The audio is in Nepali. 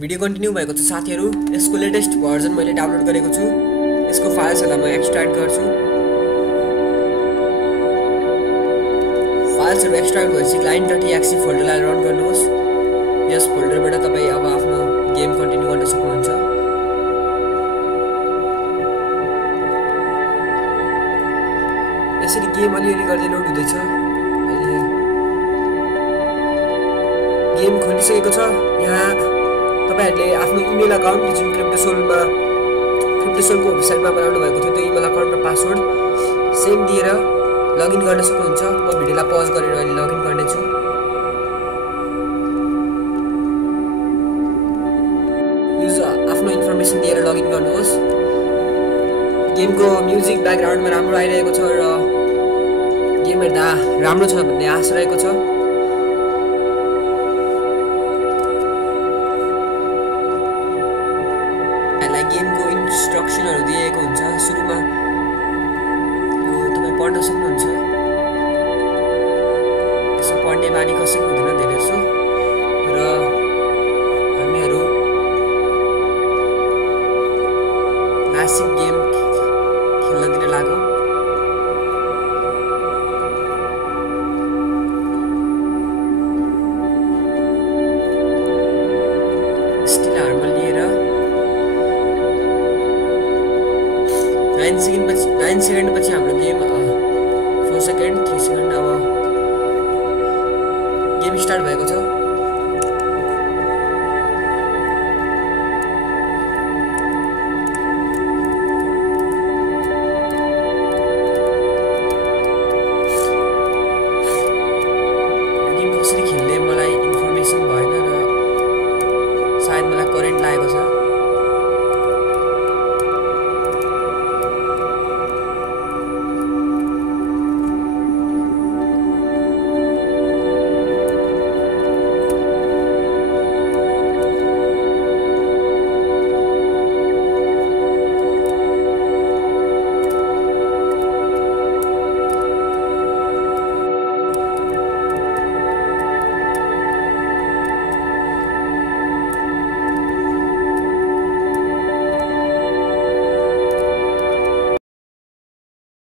भिडियो कन्टिन्यू भएको छ साथीहरु। यसको लेटेस्ट भर्जन मैले डाउनलोड गरेको छु। यसको फाइल्सहरुलाई म एक्सट्र्याक्ट गर्छु। फाइल्सहरु एक्सट्र्याक्ट भएपछि line.exe फोल्डरलाई रन गर्नुहोस्। यस फोल्डरबाट तपाई अब आफ्नो गेम कन्टिन्यू गर्न सक्नुहुन्छ। यसरी गेम अलिअलि गर्दै लोड हुँदैछ। अहिले गेम खोलिसकेको छ। यहाँ तपाईहरुले आफ्नो इमेल अकाउन्ट जुन क्रिप्टोसोलको वेबसाइटमा बनाउनु भएको थियो त्यो इमेल अकाउन्ट र पासवर्ड सेम दिएर लगइन गर्न सक्नुहुन्छ। म भिडियोलाई पज गरेर अहिले लगइन गर्ने छु। आफ्नो इन्फर्मेसन दिएर लगइन गर्नुहोस्। गेमको म्युजिक ब्याकग्राउन्डमा राम्रो आइरहेको छ र गेम हेर्दा राम्रो छ भन्ने आशा रहेको छ। गेमको इन्स्ट्रक्सनहरु दिएको हुन्छ। सुरुमा यो तपाई पढ्न सक्नुहुन्छ। यसो पढ्ने बानी कसैको हुँदैन धेरै जसो र हामीहरु क्लासिक गेम खेल्नतिर लागौं। स्टिल हार्मल लिएर 9 सेकेन्ड पछि हाम्रो गेम